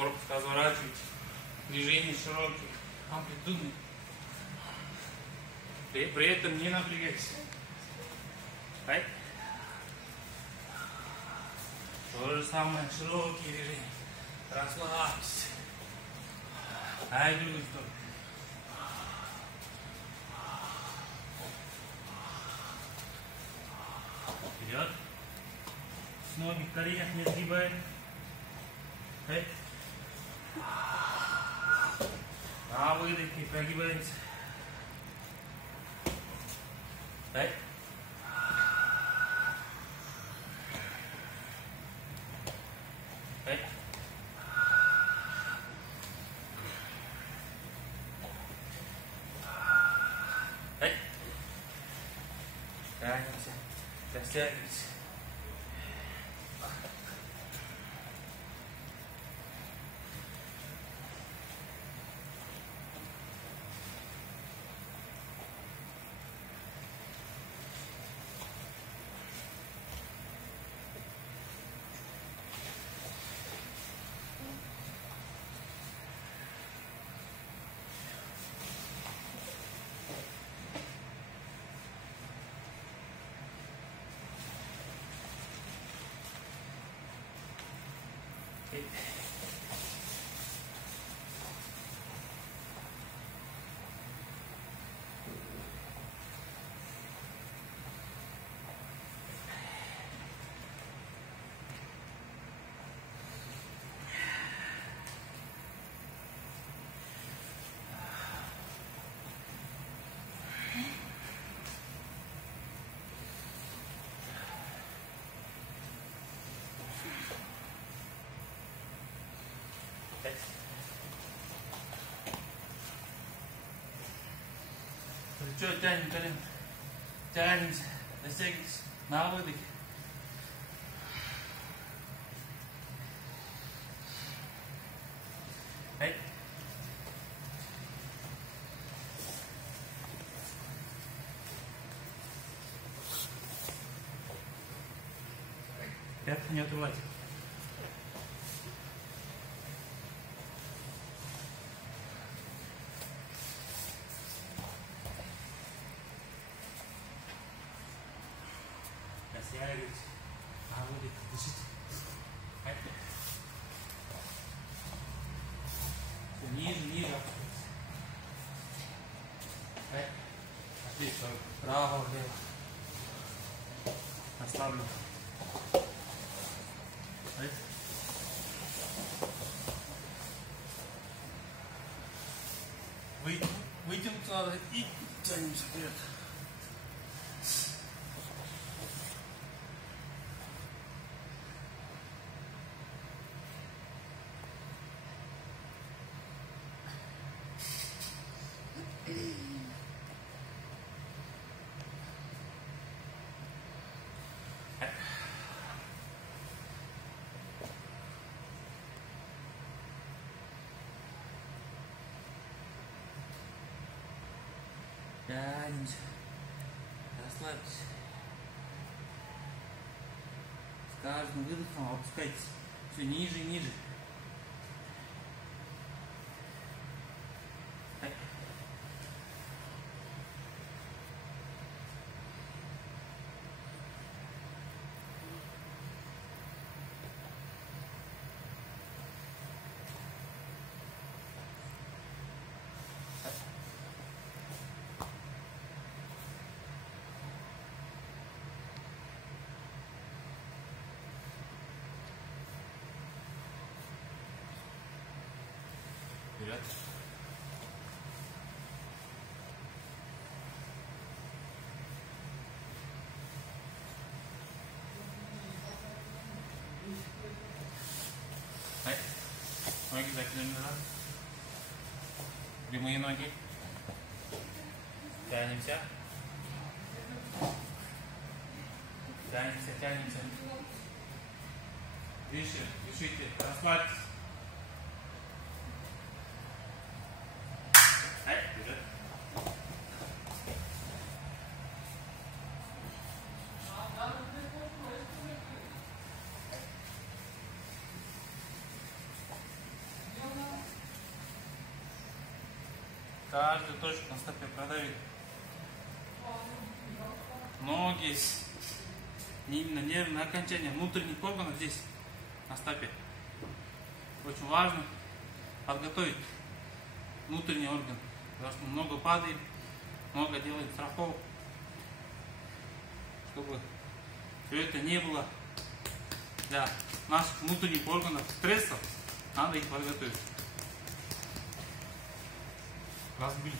корпус разворачивайте. Движения широкие, амплитудные. При этом не напрягайтесь. Right? То же самое, широкие движения. Расслабьтесь. Ай, другой сторону. Вперед. Ноги в коленях не сгибаем. На выдохе прогибаемся. Тянемся, растягиваемся. Плечо тянем, колено. Тянемся, растягиваемся. На выдохе. Пятки не отрывать. Растягивайтесь. На выдохе. Дышите. Все ниже, ниже опускайтесь. Отлично. Право, влево. Оставлю. Вытянуться надо и тянемся вперед. Тянемся. Расслабьтесь. С каждым выдохом опускайтесь все ниже и ниже. Вперед. Ноги закинем назад. Прямые ноги. Тянемся. Тянемся, тянемся. Выше, дышите, расслабьтесь. Каждую точку на стопе продавить. Ноги, именно нервное окончание внутренних органов здесь, на стопе. Очень важно подготовить внутренний орган, потому что мы много падаем, много делаем страховок, чтобы все это не было для наших внутренних органов стрессов, надо их подготовить. Разбить.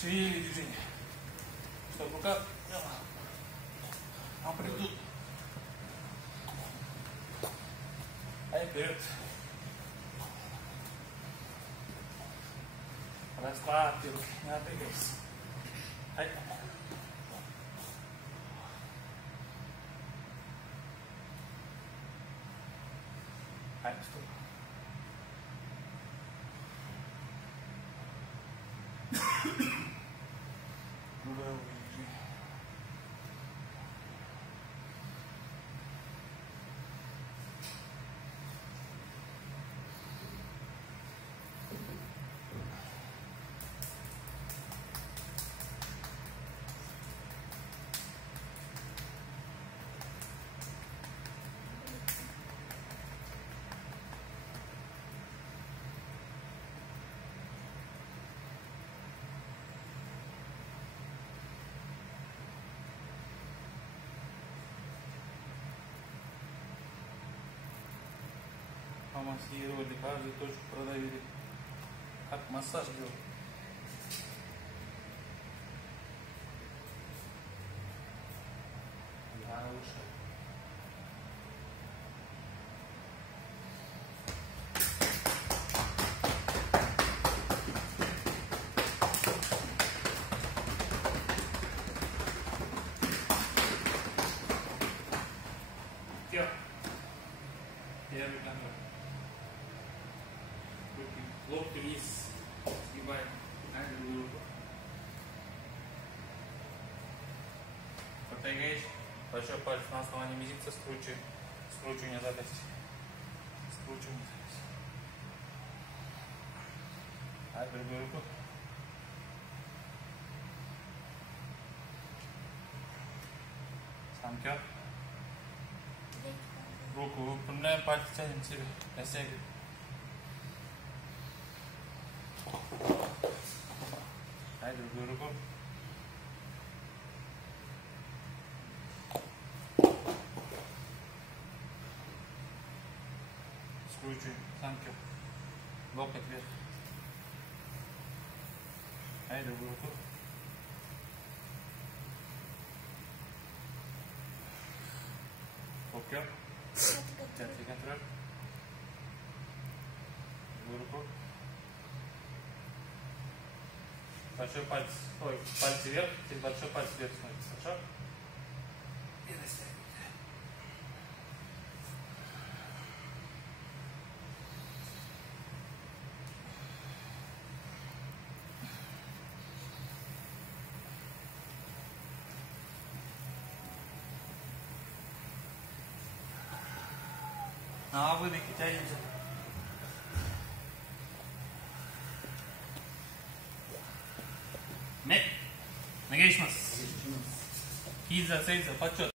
Шевели движение, чтобы рука амплитуд. А вперед. Расслабьте руки, не напрягайся. Ай. Ай, стоп. Помассировали, каждую точку продавили, как массаж делал. Да, лучше. Первый контроль. Локти вниз, сгибаем на другую руку. Подтягаешь большой палец на основании мизинца, скручивание запястья. Скручивание запястья. А другую руку. Самка. Руку выпрямляем, пальцы тянем себе, растягиваем. Дай другую руку. Скручиваем самки. Локоть вверх. Дай другую руку. Локоть. Центр контроль. Другую руку. Большой палец, ой, пальцы вверх, теперь большой палец вверх смотрите, хорошо? И растягивайте. На выдохе тянемся. Ne? Ne geçmez. Pizza, seyirci, paçot.